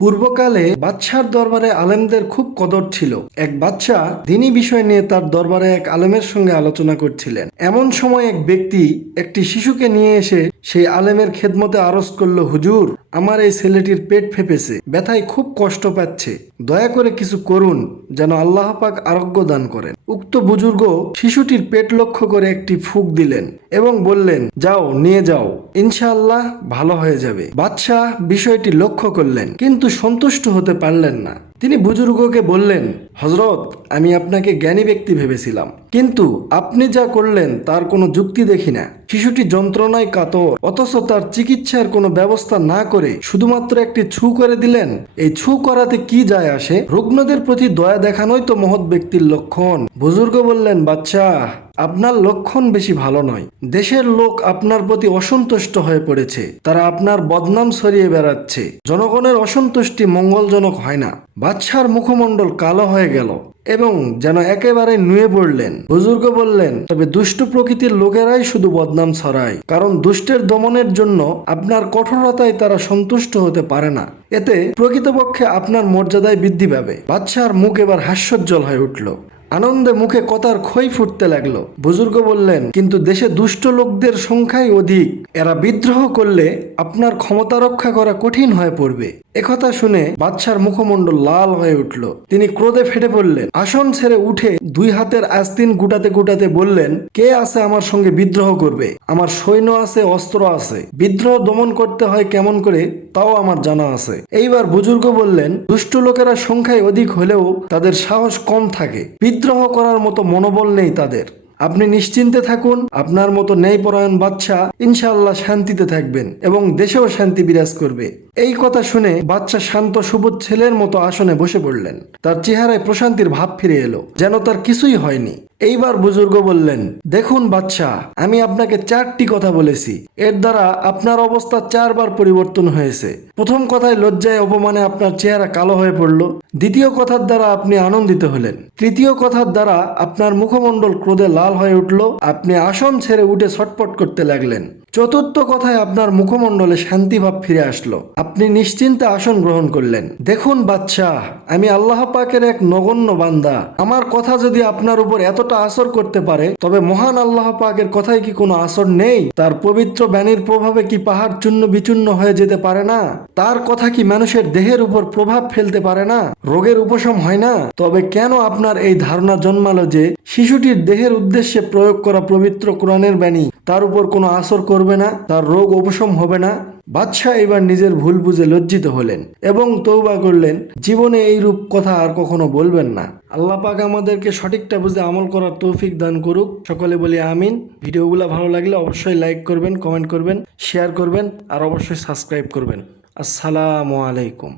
পূর্বকালে বাদশার দরবারে আলেমদের খুব কদর ছিল। এক বাদশা দিনী বিষয় নিয়ে তার দরবারে এক আলেমের সঙ্গে আলোচনা করছিলেন। এমন সময় এক ব্যক্তি একটি শিশুকে নিয়ে এসে সেই আলেমের খেদমতে আরজ করল, হুজুর, আমার এই ছেলেটির পেট ফেপেছে, ব্যথায় খুব কষ্ট পাচ্ছে। দয়া করে কিছু করুন যেন আল্লাহ পাক আরোগ্য দান করেন। উক্ত বুজুর্গ শিশুটির পেট লক্ষ্য করে একটি ফুক দিলেন এবং বললেন, যাও, নিয়ে যাও। ইনশাআল্লাহ ভালো হয়ে যাবে। বাদশাহ বিষয়টি লক্ষ্য করলেন, কিন্তু সন্তুষ্ট হতে পারলেন না। তিনি বুজুর্গকে বললেন হজরত আমি আপনাকে জ্ঞানী ব্যক্তি ভেবেছিলাম। কিন্তু আপনি যা করলেন তার কোনো যুক্তি দেখি না। শিশুটি যন্ত্রণায় কাতর, অথচ তার চিকিৎসার কোনো ব্যবস্থা না করে শুধুমাত্র একটি ছু করে দিলেন। এই ছু করাতে কি যায় আসে? রুগ্নদের প্রতি দয়া দেখানোই তো মহৎ ব্যক্তির লক্ষণ। বুজুর্গ বললেন, বাচ্চা, আপনার লক্ষণ বেশি ভালো নয়। দেশের লোক আপনার প্রতি অসন্তুষ্ট হয়ে পড়েছে। তারা আপনার বদনাম ছড়িয়ে বেড়াচ্ছে। জনগণের অসন্তুষ্টি মঙ্গলজনক হয় না। বাদশার মুখমণ্ডল কালো হয়ে গেল এবং যেন একেবারে নুয়ে পড়লেন। বুজুর্গ বললেন, তবে দুষ্ট প্রকৃতির লোকেরাই শুধু বদনাম ছড়ায়, কারণ দুষ্টের দমনের জন্য আপনার কঠোরতায় তারা সন্তুষ্ট হতে পারে না। এতে প্রকৃতপক্ষে আপনার মর্যাদায় বৃদ্ধি পাবে। বাদশার মুখ এবার হাস্যোজ্জ্বল হয়ে উঠল। আনন্দে মুখে কথার খই ফুটতে লাগল। বুজুর্গ বললেন, কিন্তু দেশে দুষ্ট লোকদের সংখ্যাই অধিক। এরা বিদ্রোহ করলে আপনার ক্ষমতা রক্ষা করা কঠিন হয়ে পড়বে। একথা শুনে বাদশার মুখমণ্ডল লাল হয়ে উঠল। তিনি ক্রোধে ফেটে পড়লেন। আসন ছেড়ে উঠে দুই হাতের আস্তিন গুটাতে গুটাতে বললেন, কে আছে আমার সঙ্গে বিদ্রোহ করবে? আমার সৈন্য আছে, অস্ত্র আছে। বিদ্রোহ দমন করতে হয় কেমন করে, তাও আমার জানা আছে। এইবার বুজুর্গ বললেন, দুষ্ট লোকেরা সংখ্যায় অধিক হলেও তাদের সাহস কম থাকে। বিদ্রোহ করার মতো মনোবল নেই তাদের। আপনি নিশ্চিন্তে থাকুন, আপনার মতো ন্যায়পরায়ণ বাচ্চা ইনশাআল্লাহ শান্তিতে থাকবেন এবং দেশেও শান্তি বিরাজ করবে। এই কথা শুনে বাচ্চা শান্ত সবুজ ছেলের মতো আসনে বসে পড়লেন। তার চেহারায় প্রশান্তির ভাব ফিরে এলো, যেন তার কিছুই হয়নি। এইবার বুজুর্গ বললেন, দেখুন বাচ্চা, আমি আপনাকে চারটি কথা বলেছি। এর দ্বারা আপনার অবস্থা চারবার পরিবর্তন হয়েছে। প্রথম কথায় লজ্জায় অপমানে আপনার চেহারা কালো হয়ে পড়ল। দ্বিতীয় কথার দ্বারা আপনি আনন্দিত হলেন। তৃতীয় কথার দ্বারা আপনার মুখমণ্ডল ক্রোধে লাল হয়ে উঠল। আপনি আসন ছেড়ে উঠে ছটপট করতে লাগলেন। চতুর্থ কথায় আপনার মুখমণ্ডলে শান্তিভাব ফিরে আসলো। আপনি নিশ্চিন্তে আসন গ্রহণ করলেন। দেখুন বাচ্চা আমি আল্লাহ পাকের এক নগণ্য বান্দা। আমার কথা যদি আপনার উপর এতটা আসর করতে পারে, তবে মহান আল্লাহ পাকের কথায় কি কোনো আসর নেই? তার পবিত্র বাণীর প্রভাবে কি পাহাড় চূর্ণ বিচূর্ণ হয়ে যেতে পারে না? তার কথা কি মানুষের দেহের উপর প্রভাব ফেলতে পারে না? রোগের উপশম হয় না? তবে কেন আপনার এই ধারণা জন্মালো যে, শিশুটির দেহের উদ্দেশ্যে প্রয়োগ করা পবিত্র কোরআনের বাণী তার উপর কোনো আসর করবে না, তার রোগ উপশম হবে না। বাদশাহ এবার নিজের ভুল বুঝে লজ্জিত হলেন এবং তৌবা করলেন, জীবনে এই রূপ কথা আর কখনো বলবেন না। আল্লাহ পাক আমাদেরকে সঠিকটা বুঝে আমল করার তৌফিক দান করুক। সকলে বলি আমিন। ভিডিওগুলো ভালো লাগলে অবশ্যই লাইক করবেন, কমেন্ট করবেন, শেয়ার করবেন, আর অবশ্যই সাবস্ক্রাইব করবেন। আসসালামু আলাইকুম।